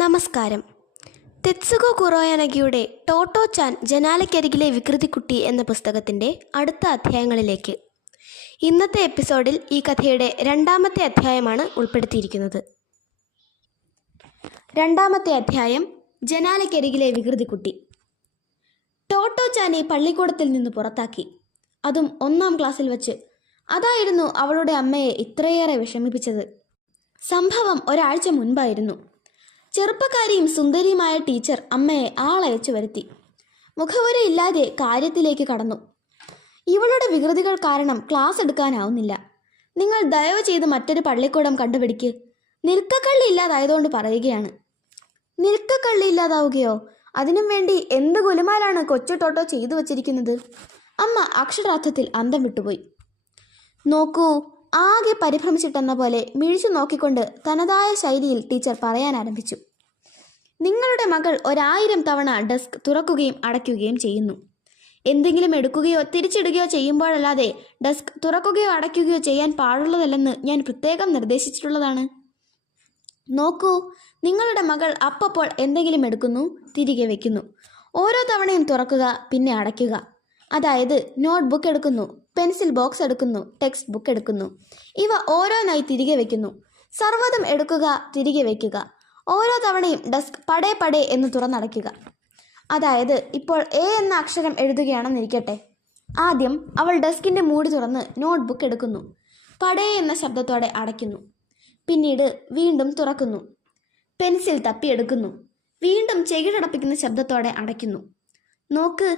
നമസ്കാരം. തെത്സുഗോ കുറോയാനഗിയുടെ ടോട്ടോ ചാൻ ജനാലയ്ക്കരികിലെ വികൃതിക്കുട്ടി എന്ന പുസ്തകത്തിൻ്റെ അടുത്ത അധ്യായങ്ങളിലേക്ക്. ഇന്നത്തെ എപ്പിസോഡിൽ ഈ കഥയുടെ രണ്ടാമത്തെ അധ്യായമാണ് ഉൾപ്പെടുത്തിയിരിക്കുന്നത്. രണ്ടാമത്തെ അധ്യായം, ജനാലയ്ക്കരികിലെ വികൃതിക്കുട്ടി. ടോട്ടോ ചാനെ പള്ളിക്കൂടത്തിൽ നിന്ന് പുറത്താക്കി, അതും 1-ാം ക്ലാസ്സിൽ വച്ച്. അതായിരുന്നു അവളുടെ അമ്മയെ ഇത്രയേറെ വിഷമിപ്പിച്ചത്. സംഭവം ഒരാഴ്ച മുൻപായിരുന്നു. ചെറുപ്പക്കാരിയും സുന്ദരിയുമായ ടീച്ചർ അമ്മയെ ആളയച്ചു വരുത്തി. മുഖവുരയില്ലാതെ കാര്യത്തിലേക്ക് കടന്നു. ഇവളുടെ വികൃതികൾ കാരണം ക്ലാസ് എടുക്കാനാവുന്നില്ല. നിങ്ങൾ ദയവ് ചെയ്ത് മറ്റൊരു പള്ളിക്കൂടം കണ്ടുപിടിക്ക്. നിൽക്കക്കള്ളി ഇല്ലാതായതുകൊണ്ട് പറയുകയാണ്. നിൽക്കക്കള്ളി ഇല്ലാതാവുകയോ? അതിനും വേണ്ടി എന്ത് ഗുലുമാലാണ് കൊച്ചു ടോട്ടോ ചെയ്തു വച്ചിരിക്കുന്നത്? അമ്മ അക്ഷരാർത്ഥത്തിൽ അന്തം വിട്ടുപോയി. നോക്കൂ, ആകെ പരിഭ്രമിച്ചിട്ടെന്ന പോലെ മിഴിച്ചു നോക്കിക്കൊണ്ട് തനതായ ശൈലിയിൽ ടീച്ചർ പറയാൻ ആരംഭിച്ചു. നിങ്ങളുടെ മകൾ 1000 തവണ ഡെസ്ക് തുറക്കുകയും അടയ്ക്കുകയും ചെയ്യുന്നു. എന്തെങ്കിലും എടുക്കുകയോ തിരിച്ചിടുകയോ ചെയ്യുമ്പോഴല്ലാതെ ഡെസ്ക് തുറക്കുകയോ അടയ്ക്കുകയോ ചെയ്യാൻ പാടുള്ളതല്ലെന്ന് ഞാൻ പ്രത്യേകം നിർദ്ദേശിച്ചിട്ടുള്ളതാണ്. നോക്കൂ, നിങ്ങളുടെ മകൾ അപ്പോൾ എന്തെങ്കിലും എടുക്കുന്നു, തിരികെ വയ്ക്കുന്നു. ഓരോ തവണയും തുറക്കുക, പിന്നെ അടയ്ക്കുക. അതായത് നോട്ട്ബുക്ക് എടുക്കുന്നു, പെൻസിൽ ബോക്സ് എടുക്കുന്നു, ടെക്സ്റ്റ് ബുക്ക് എടുക്കുന്നു. ഇവ ഓരോന്നായി തിരികെ വയ്ക്കുന്നു. സർവ്വതും എടുക്കുക, തിരികെ വയ്ക്കുക. ഓരോ തവണയും ഡെസ്ക് പടേ പടേ എന്ന് തുറന്നടയ്ക്കുക. അതായത് ഇപ്പോൾ എ എന്ന അക്ഷരം എഴുതുകയാണെന്നിരിക്കട്ടെ. ആദ്യം അവൾ ഡെസ്കിൻ്റെ മൂടി തുറന്ന് നോട്ട്ബുക്ക് എടുക്കുന്നു. പടേ എന്ന ശബ്ദത്തോടെ അടയ്ക്കുന്നു. പിന്നീട് വീണ്ടും തുറക്കുന്നു. പെൻസിൽ തപ്പിയെടുക്കുന്നു. വീണ്ടും ചെകിടടപ്പിക്കുന്ന ശബ്ദത്തോടെ അടയ്ക്കുന്നു. നോക്ക്,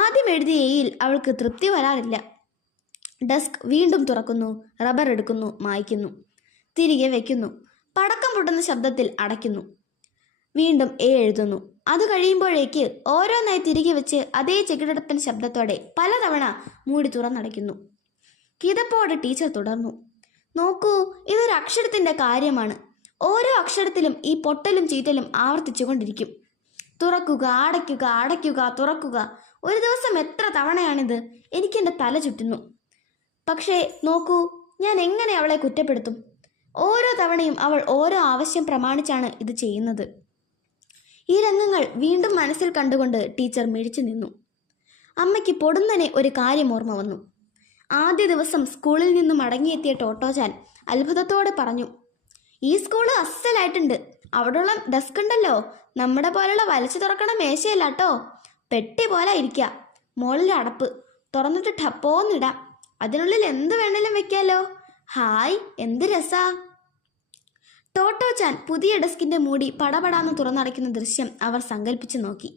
ആദ്യം എഴുതിയ എയിൽ അവൾക്ക് തൃപ്തി വരാറില്ല. ഡെസ്ക് വീണ്ടും തുറക്കുന്നു, റബ്ബർ എടുക്കുന്നു, മായ്ക്കുന്നു, തിരികെ വയ്ക്കുന്നു. പടക്കം പൊട്ടുന്ന ശബ്ദത്തിൽ അടയ്ക്കുന്നു. വീണ്ടും എ എഴുതുന്നു. അത് കഴിയുമ്പോഴേക്ക് ഓരോന്നായി തിരികെ വെച്ച് അതേ ചെകിടടപ്പൻ ശബ്ദത്തോടെ പലതവണ മൂടി തുറന്നടയ്ക്കുന്നു. കിതപ്പോടെ ടീച്ചർ തുടർന്നു. നോക്കൂ, ഇതൊരു അക്ഷരത്തിൻ്റെ കാര്യമാണ്. ഓരോ അക്ഷരത്തിലും ഈ പൊട്ടലും ചീറ്റലും ആവർത്തിച്ചുകൊണ്ടിരിക്കും. തുറക്കുക, അടയ്ക്കുക, അടയ്ക്കുക, തുറക്കുക. ഒരു ദിവസം എത്ര തവണയാണിത്? എനിക്കെൻ്റെ തല ചുറ്റുന്നു. പക്ഷേ നോക്കൂ, ഞാൻ എങ്ങനെ അവളെ കുറ്റപ്പെടുത്തും? ഓരോ തവണയും അവൾ ഓരോ ആവശ്യം പ്രമാണിച്ചാണ് ഇത് ചെയ്യുന്നത്. ഈ രംഗങ്ങൾ വീണ്ടും മനസ്സിൽ കണ്ടുകൊണ്ട് ടീച്ചർ മിഴിച്ചു നിന്നു. അമ്മയ്ക്ക് പൊടുന്നനെ ഒരു കാര്യം ഓർമ്മ വന്നു. ആദ്യ ദിവസം സ്കൂളിൽ നിന്നും മടങ്ങിയെത്തിയ ടോട്ടോ ചാൻ അത്ഭുതത്തോടെ പറഞ്ഞു, ഈ സ്കൂള് അസ്സലായിട്ടുണ്ട്. അവിടെയുള്ള ഡെസ്ക് ഉണ്ടല്ലോ, നമ്മുടെ പോലുള്ള വലിച്ചു തുറക്കണ മേശയല്ല കേട്ടോ, പെട്ടി പോലെ ഇരിക്കുക. മുകളിൽ അടപ്പ് തുറന്നിട്ട് ടപ്പോന്നിടാം. അതിനുള്ളിൽ എന്ത് വേണേലും വെക്കാലോ. ഹായ്, എന്ത് രസാ. ടോട്ടോ ചാൻ പുതിയ ഡെസ്കിൻ്റെ മൂടി പടപടാന്ന് തുറന്നടയ്ക്കുന്ന ദൃശ്യം അവർ സങ്കല്പിച്ചു നോക്കി.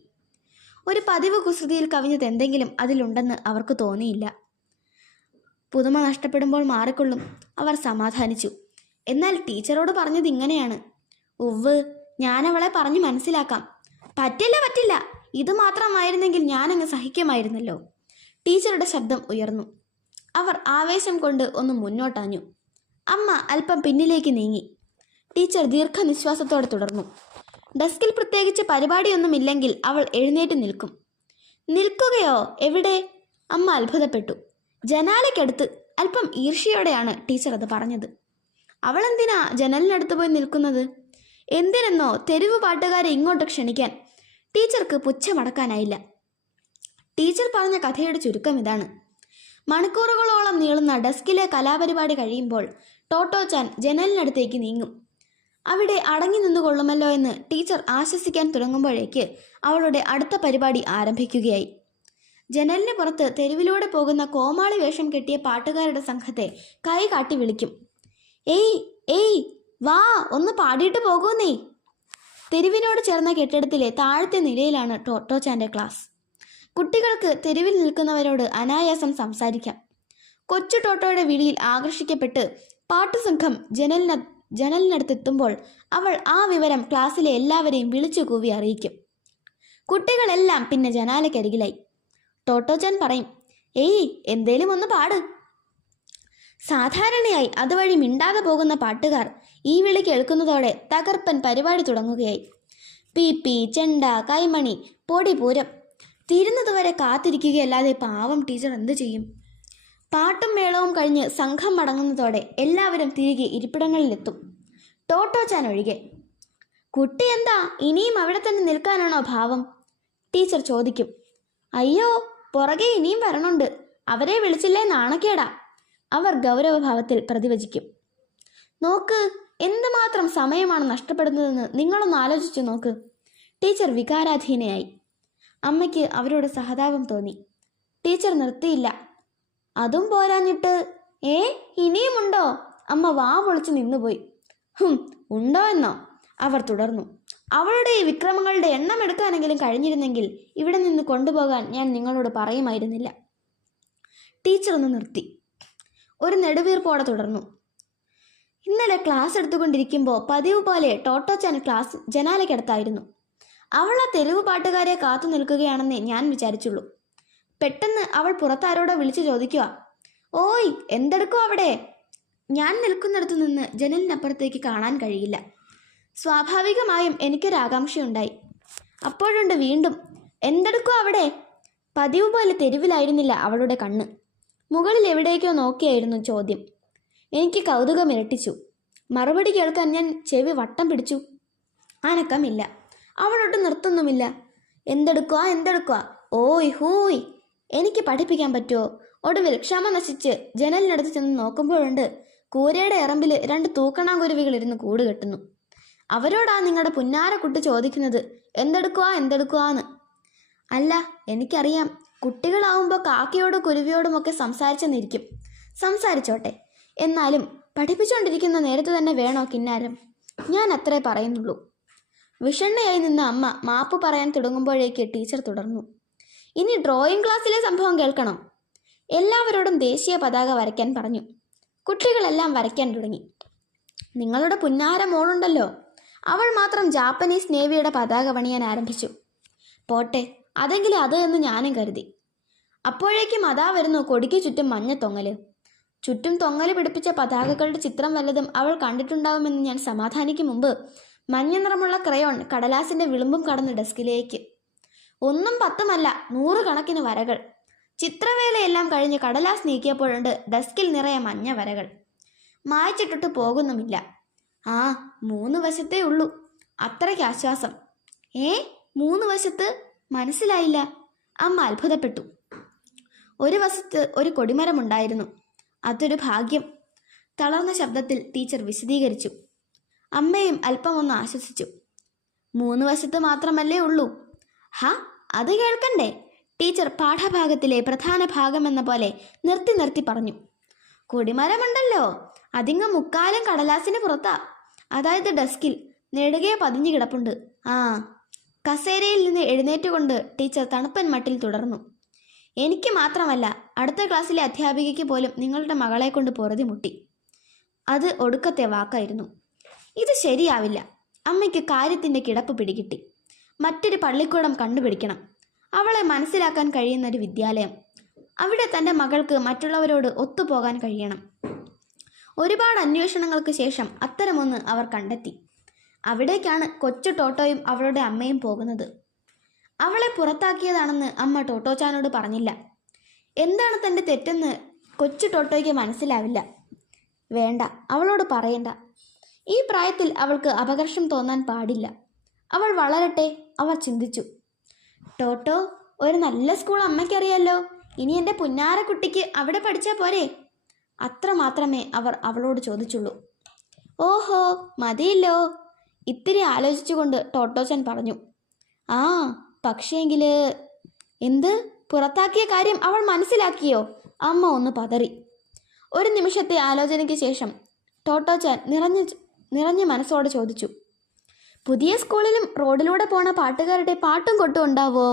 ഒരു പതിവ് കുസൃതിയിൽ കവിഞ്ഞത് എന്തെങ്കിലും അതിലുണ്ടെന്ന് അവർക്ക് തോന്നിയില്ല. പുതുമ നഷ്ടപ്പെടുമ്പോൾ മാറിക്കൊള്ളും, അവർ സമാധാനിച്ചു. എന്നാൽ ടീച്ചറോട് പറഞ്ഞത് ഇങ്ങനെയാണ്. ഉവ്വ്, ഞാനവളെ പറഞ്ഞു മനസ്സിലാക്കാം. പറ്റില്ല, ഇത് മാത്രമായിരുന്നെങ്കിൽ ഞാനങ്ങ് സഹിക്കുമായിരുന്നല്ലോ. ടീച്ചറുടെ ശബ്ദം ഉയർന്നു. അവർ ആവേശം കൊണ്ട് ഒന്ന് മുന്നോട്ടാഞ്ഞു. അമ്മ അല്പം പിന്നിലേക്ക് നീങ്ങി. ടീച്ചർ ദീർഘനിശ്വാസത്തോടെ തുടർന്നു. ഡെസ്കിൽ പ്രത്യേകിച്ച് പരിപാടിയൊന്നുമില്ലെങ്കിൽ അവൾ എഴുന്നേറ്റ് നിൽക്കും. നിൽക്കുകയോ? എവിടെ? അമ്മ അത്ഭുതപ്പെട്ടു. ജനാലയ്ക്കടുത്ത്. അല്പം ഈർഷ്യയോടെയാണ് ടീച്ചർ അത് പറഞ്ഞത്. അവൾ എന്തിനാ ജനലിനടുത്ത് പോയി നിൽക്കുന്നത്? എന്തിനെന്നോ, തെരുവ് പാട്ടുകാരെ ഇങ്ങോട്ട് ക്ഷണിക്കാൻ. ടീച്ചർക്ക് പുച്ഛമടക്കാനായില്ല. ടീച്ചർ പറഞ്ഞ കഥയുടെ ചുരുക്കം ഇതാണ്. മണിക്കൂറുകളോളം നീളുന്ന ഡെസ്കിലെ കലാപരിപാടി കഴിയുമ്പോൾ ടോട്ടോ ചാൻ ജനലിനടുത്തേക്ക് നീങ്ങും. അവിടെ അടങ്ങി നിന്നുകൊള്ളുമല്ലോ എന്ന് ടീച്ചർ ആശ്വസിക്കാൻ തുടങ്ങുമ്പോഴേക്ക് അവളുടെ അടുത്ത പരിപാടി ആരംഭിക്കുകയായി. ജനലിന് പുറത്ത് തെരുവിലൂടെ പോകുന്ന കോമാളി വേഷം കെട്ടിയ പാട്ടുകാരുടെ സംഘത്തെ കൈ കാട്ടി വിളിക്കും. ഏയ് ഏയ്, വാ, ഒന്ന് പാടിയിട്ട് പോകൂന്നേ. തെരുവിനോട് ചേർന്ന കെട്ടിടത്തിലെ താഴത്തെ നിലയിലാണ് ടോട്ടോ ചാൻ്റെ ക്ലാസ്. കുട്ടികൾക്ക് തെരുവിൽ നിൽക്കുന്നവരോട് അനായാസം സംസാരിക്കാം. കൊച്ചു ടോട്ടോയുടെ വിളിയിൽ ആകർഷിക്കപ്പെട്ട് പാട്ടുസംഘം ജനലിനടുത്തെത്തുമ്പോൾ അവൾ ആ വിവരം ക്ലാസ്സിലെ എല്ലാവരെയും വിളിച്ചു കൂവി അറിയിക്കും. കുട്ടികളെല്ലാം പിന്നെ ജനാലയ്ക്കരികിലായി. ടോട്ടോ ചാൻ പറയും, ഏയ്, എന്തേലും ഒന്ന് പാട്. സാധാരണയായി അതുവഴി മിണ്ടാതെ പോകുന്ന പാട്ടുകാർ ഈ വിളി കേൾക്കുന്നതോടെ തകർപ്പൻ പരിപാടി തുടങ്ങുകയായി. പീപ്പി, ചെണ്ട, കൈമണി, പൊടിപൂരം. തീരുന്നതുവരെ കാത്തിരിക്കുകയല്ലാതെ പാവം ടീച്ചർ എന്ത് ചെയ്യും? പാട്ടും മേളവും കഴിഞ്ഞ് സംഘം മടങ്ങുന്നതോടെ എല്ലാവരും തിരികെ ഇരിപ്പിടങ്ങളിലെത്തും, ടോട്ടോ ചാൻ ഒഴികെ. കുട്ടി എന്താ ഇനിയും അവിടെ തന്നെ നിൽക്കാനാണോ ഭാവം? ടീച്ചർ ചോദിക്കും. അയ്യോ, പുറകെ ഇനിയും വരണുണ്ട്, അവരെ വിളിച്ചില്ലേ നാണക്കേടാ, അവർ ഗൗരവഭാവത്തിൽ പ്രതിവചിക്കും. നോക്ക്, എന്തുമാത്രം സമയമാണ് നഷ്ടപ്പെടുന്നതെന്ന് നിങ്ങളൊന്ന് ആലോചിച്ചു നോക്ക്. ടീച്ചർ വികാരാധീനയായി. അമ്മയ്ക്ക് അവരോട് സഹതാപം തോന്നി. ടീച്ചർ നിർത്തിയില്ല. അതും പോരാഞ്ഞിട്ട് ഇനിയുമുണ്ടോ? അമ്മ വാ പൊളിച്ച് നിന്നുപോയി. ഉണ്ടോ എന്നോ? അവർ തുടർന്നു. അവളുടെ ഈ വിക്രമങ്ങളുടെ എണ്ണം എടുക്കാനെങ്കിലും കഴിഞ്ഞിരുന്നെങ്കിൽ ഇവിടെ നിന്ന് കൊണ്ടുപോകാൻ ഞാൻ നിങ്ങളോട് പറയുമായിരുന്നില്ല. ടീച്ചർ ഒന്ന് നിർത്തി. ഒരു നെടുവീർപ്പോടെ തുടർന്നു. ഇന്നലെ ക്ലാസ് എടുത്തുകൊണ്ടിരിക്കുമ്പോൾ പതിവ് പോലെ ടോട്ടോച്ചാൻ ക്ലാസ് ജനാലയ്ക്കടുത്തായിരുന്നു. അവൾ ആ തെരുവ് പാട്ടുകാരെ കാത്തു നിൽക്കുകയാണെന്നേ ഞാൻ വിചാരിച്ചുള്ളൂ. പെട്ടെന്ന് അവൾ പുറത്താരോടെ വിളിച്ചു ചോദിക്കുക, ഓയ് എന്തെടുക്കും അവിടെ? ഞാൻ നിൽക്കുന്നിടത്തു നിന്ന് ജനലിനപ്പുറത്തേക്ക് കാണാൻ കഴിയില്ല. സ്വാഭാവികമായും എനിക്കൊരാകാംക്ഷയുണ്ടായി. അപ്പോഴുണ്ട് വീണ്ടും, എന്തെടുക്കും അവിടെ? പതിവ് പോലെ തെരുവിലായിരുന്നില്ല അവളുടെ കണ്ണ്. മുകളിൽ എവിടേക്കോ നോക്കിയായിരുന്നു ചോദ്യം. എനിക്ക് കൗതുകം ഇരട്ടിച്ചു. മറുപടി കേൾക്കാൻ ഞാൻ ചെവി വട്ടം പിടിച്ചു. അനക്കമില്ല. അവളൊട്ട് നിർത്തുന്നുമില്ല. എന്തെടുക്കുക? ഓയ് ഹൂയ്, എനിക്ക് പഠിപ്പിക്കാൻ പറ്റുമോ? ഒടുവിൽ ക്ഷമ നശിച്ച് ജനലിനടുത്ത് ചെന്ന് നോക്കുമ്പോഴുണ്ട് കൂരയുടെ എറമ്പിൽ 2 തൂക്കണാങ്കുരുവികൾ ഇരുന്ന് കൂട് കെട്ടുന്നു. അവരോടാ നിങ്ങളുടെ പുന്നാരക്കുട്ടി ചോദിക്കുന്നത് എന്തെടുക്കുവാന്ന്. അല്ല, എനിക്കറിയാം, കുട്ടികളാവുമ്പോൾ കാക്കയോടും കുരുവിയോടുമൊക്കെ സംസാരിച്ചെന്നിരിക്കും. സംസാരിച്ചോട്ടെ, എന്നാലും പഠിപ്പിച്ചുകൊണ്ടിരിക്കുന്ന നേരത്ത് തന്നെ വേണോ കിന്നാരം? ഞാൻ അത്രേ പറയുന്നുള്ളൂ. വിഷണ്ണയായി നിന്ന അമ്മ മാപ്പ് പറയാൻ തുടങ്ങുമ്പോഴേക്ക് ടീച്ചർ തുടർന്നു. ഇനി ഡ്രോയിങ് ക്ലാസ്സിലെ സംഭവം കേൾക്കണം. എല്ലാവരോടും ദേശീയ പതാക വരയ്ക്കാൻ പറഞ്ഞു. കുട്ടികളെല്ലാം വരയ്ക്കാൻ തുടങ്ങി. നിങ്ങളുടെ പുന്നാര മോളുണ്ടല്ലോ, അവൾ മാത്രം ജാപ്പനീസ് നേവിയുടെ പതാക പണിയാൻ ആരംഭിച്ചു. പോട്ടെ, അതെങ്കിലും അത് എന്ന് ഞാനും കരുതി. അപ്പോഴേക്കും അതാ വരുന്നു കൊടിക്ക് ചുറ്റും മഞ്ഞ തൊങ്ങല്. ചുറ്റും തൊങ്ങല് പിടിപ്പിച്ച പതാകകളുടെ ചിത്രം വല്ലതും അവൾ കണ്ടിട്ടുണ്ടാവുമെന്ന് ഞാൻ സമാധാനിക്കും മുമ്പ് മഞ്ഞ നിറമുള്ള ക്രയോൺ കടലാസിന്റെ വിളുമ്പും കടന്ന് ഡെസ്കിലേക്ക്. 1ഉം 10ഉമല്ല, 100 കണക്കിന് വരകൾ. ചിത്രവേലയെല്ലാം കഴിഞ്ഞ് കടലാസ് നീക്കിയപ്പോഴുണ്ട് ഡെസ്കിൽ നിറയെ മഞ്ഞ വരകൾ. മായ്ച്ചിട്ടിട്ട് പോകുന്നുമില്ല. 3 വശത്തേ ഉള്ളൂ. അത്രയ്ക്ക് ആശ്വാസം. 3 വശത്ത്? മനസ്സിലായില്ല. അമ്മ അത്ഭുതപ്പെട്ടു. ഒരു വശത്ത് ഒരു കൊടിമരമുണ്ടായിരുന്നു. അതൊരു ഭാഗ്യം. തളർന്ന ശബ്ദത്തിൽ ടീച്ചർ വിശദീകരിച്ചു. അമ്മയും അല്പമൊന്ന് ആശ്വസിച്ചു. 3 വശത്ത് മാത്രമല്ലേ ഉള്ളൂ? അത് കേൾക്കണ്ടേ? ടീച്ചർ പാഠഭാഗത്തിലെ പ്രധാന ഭാഗമെന്ന പോലെ നിർത്തി പറഞ്ഞു. കൊടിമരമുണ്ടല്ലോ, അതിങ്ങ് മുക്കാലും കടലാസിന് പുറത്താ. അതായത് ഡെസ്കിൽ നെടുകെ പതിഞ്ഞു കിടപ്പുണ്ട്. കസേരയിൽ നിന്ന് എഴുന്നേറ്റുകൊണ്ട് ടീച്ചർ തണുപ്പൻ മട്ടിൽ തുടർന്നു. എനിക്ക് മാത്രമല്ല, അടുത്ത ക്ലാസ്സിലെ അധ്യാപികയ്ക്ക് പോലും നിങ്ങളുടെ മകളെ കൊണ്ട് പൊറുതിമുട്ടി. അത് ഒടുക്കത്തെ വാക്കായിരുന്നു. ഇത് ശരിയാവില്ല. അമ്മയ്ക്ക് കാര്യത്തിൻ്റെ കിടപ്പ് പിടികിട്ടി. മറ്റൊരു പള്ളിക്കൂടം കണ്ടുപിടിക്കണം. അവളെ മനസ്സിലാക്കാൻ കഴിയുന്ന ഒരു വിദ്യാലയം. അവിടെ തൻ്റെ മകൾക്ക് മറ്റുള്ളവരോട് ഒത്തുപോകാൻ കഴിയണം. ഒരുപാട് അന്വേഷണങ്ങൾക്ക് ശേഷം അത്തരമൊന്ന് അവർ കണ്ടെത്തി. അവിടേക്കാണ് കൊച്ചു ടോട്ടോയും അവളുടെ അമ്മയും പോകുന്നത്. അവളെ പുറത്താക്കിയതാണെന്ന് അമ്മ ടോട്ടോച്ചാനോട് പറഞ്ഞില്ല. എന്താണ് തൻ്റെ തെറ്റെന്ന് കൊച്ചു ടോട്ടോയ്ക്ക് മനസ്സിലാവില്ല. വേണ്ട, അവളോട് പറയണ്ട. ഈ പ്രായത്തിൽ അവൾക്ക് അപകർഷം തോന്നാൻ പാടില്ല. അവൾ വളരട്ടെ, അവർ ചിന്തിച്ചു. ടോട്ടോ, ഒരു നല്ല സ്കൂൾ അമ്മയ്ക്കറിയാലോ. ഇനി എൻ്റെ പുന്നാരക്കുട്ടിക്ക് അവിടെ പഠിച്ചാൽ പോരെ? അത്ര മാത്രമേ അവർ അവളോട് ചോദിച്ചുള്ളൂ. ഓഹോ, മതിയല്ലോ, ഇത്തിരി ആലോചിച്ചുകൊണ്ട് ടോട്ടോച്ചൻ പറഞ്ഞു. പക്ഷേങ്കിൽ എന്ത്? പുറത്താക്കിയ കാര്യം അവൾ മനസ്സിലാക്കിയോ? അമ്മ ഒന്ന് പതറി. ഒരു നിമിഷത്തെ ആലോചനയ്ക്ക് ശേഷം ടോട്ടോച്ചാൻ നിറഞ്ഞ മനസ്സോടെ ചോദിച്ചു. പുതിയ സ്കൂളിലും റോഡിലൂടെ പോണ പാട്ടുകാരുടെ പാട്ടും കൊട്ടും ഉണ്ടാവോ?